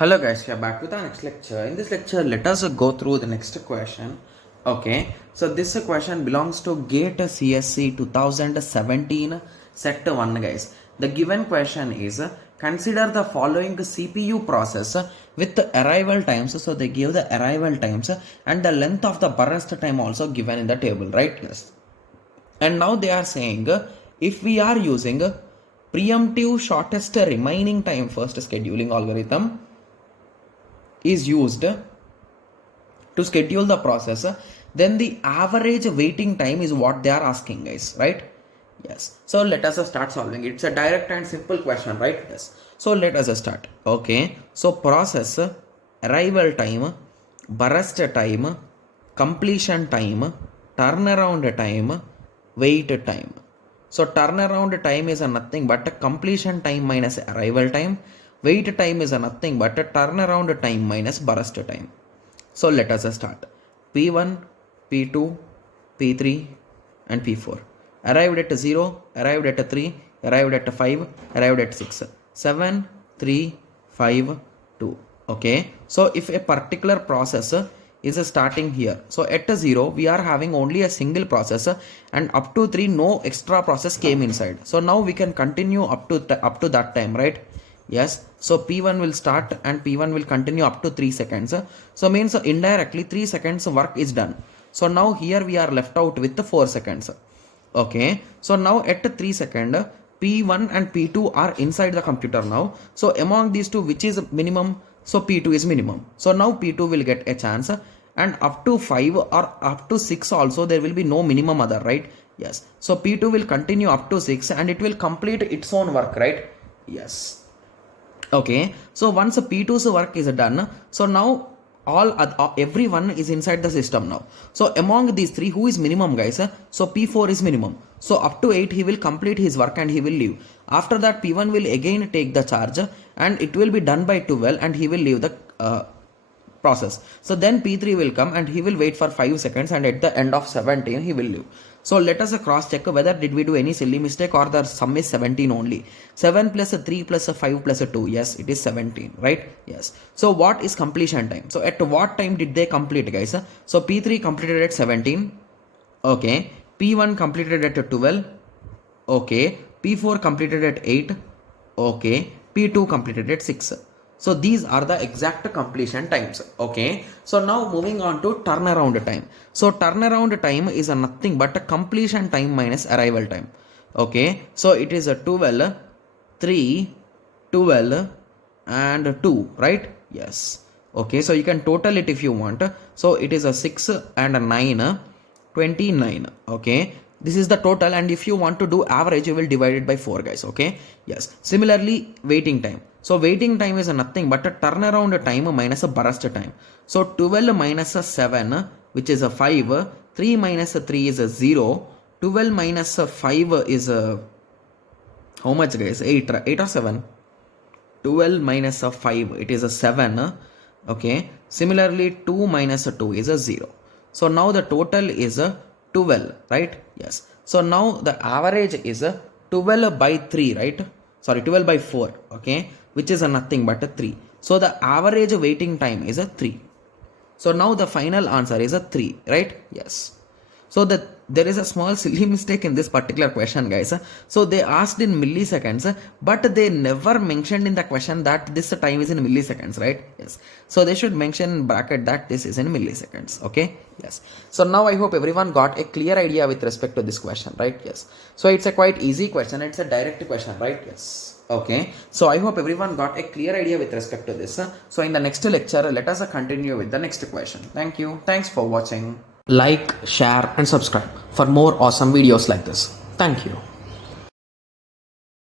Hello guys, we are back with our next lecture. In this lecture, let us go through the next question. Okay, so this question belongs to GATE CSC 2017 set 1 guys. The given question is consider the following CPU process with the arrival times. So they give the arrival times and the length of the burst time also given in the table, right? Yes. And now they are saying if we are using preemptive shortest remaining time first scheduling algorithm is used to schedule the process, then the average waiting time is what they are asking guys, right? Yes. So let us start solving it. It's a direct and simple question, right? Yes. So let us start. Okay. So process, arrival time, burst time, completion time, turnaround time, wait time. So turnaround time is a nothing but a completion time minus arrival time. Wait time is a nothing but a turnaround time minus burst time. So let us start. P1, P2, P3 and P4. Arrived at 0, arrived at 3, arrived at 5, arrived at 6. 7, 3, 5, 2. Okay. So if a particular process is starting here. So at 0 we are having only a single process and up to 3 no extra process came inside. So now we can continue up to that time, right? Yes. So P1 will start and P1 will continue up to 3 seconds. So means indirectly 3 seconds work is done. So now here we are left out with the 4 seconds. Okay. So now at 3 second, P1 and P2 are inside the computer now. So among these two, which is minimum? So P2 is minimum. So now P2 will get a chance, and up to 5 or up to 6 also there will be no minimum other, right? Yes. So P2 will continue up to 6 and it will complete its own work, right? Yes. Okay. So once P2's work is done, so now everyone is inside the system now. So among these three, who is minimum guys? So P4 is minimum. So up to 8 he will complete his work and he will leave. After that P1 will again take the charge and it will be done by 12 and he will leave the process. So then P3 will come and he will wait for 5 seconds and at the end of 17 he will leave. So let us cross check whether did we do any silly mistake or the sum is 17 only. 7 plus 3 plus 5 plus 2. Yes, it is 17, right? Yes. So what is completion time? So at what time did they complete guys? So P3 completed at 17. Okay. P1 completed at 12. Okay. P4 completed at 8. Okay. P2 completed at 6. So these are the exact completion times. Okay. So now moving on to turnaround time. So turnaround time is a nothing but a completion time minus arrival time. Okay. So it is a 12, 3, 12 and 2, right? Yes. Okay. So you can total it if you want. So it is a 6 and a 9, 29. Okay. This is the total, and if you want to do average you will divide it by 4 guys. Okay. Yes. Similarly waiting time. So waiting time is nothing but a turnaround time minus a burst time. So 12 minus a 7 which is a 5, 3 minus a 3 is a 0, 12 minus a 5 is a how much guys? 8 or 7? 12 minus a 5 it is a 7. Okay. Similarly 2 minus a 2 is a 0. So now the total is a 12, right? Yes. So now the average is a 12 by 3, right? Sorry, 12 by 4, okay, which is a nothing but a 3. So the average waiting time is a 3. So now the final answer is a 3, right? Yes. So there is a small silly mistake in this particular question guys. So they asked in milliseconds, but they never mentioned in the question that this time is in milliseconds, right? Yes. So they should mention in bracket that this is in milliseconds. Okay. Yes. So now I hope everyone got a clear idea with respect to this question, right? Yes. So it's a quite easy question. It's a direct question, right? Yes. Okay. So I hope everyone got a clear idea with respect to this. So in the next lecture, let us continue with the next question. Thank you. Thanks for watching. Like, share and subscribe for more awesome videos like this. Thank you.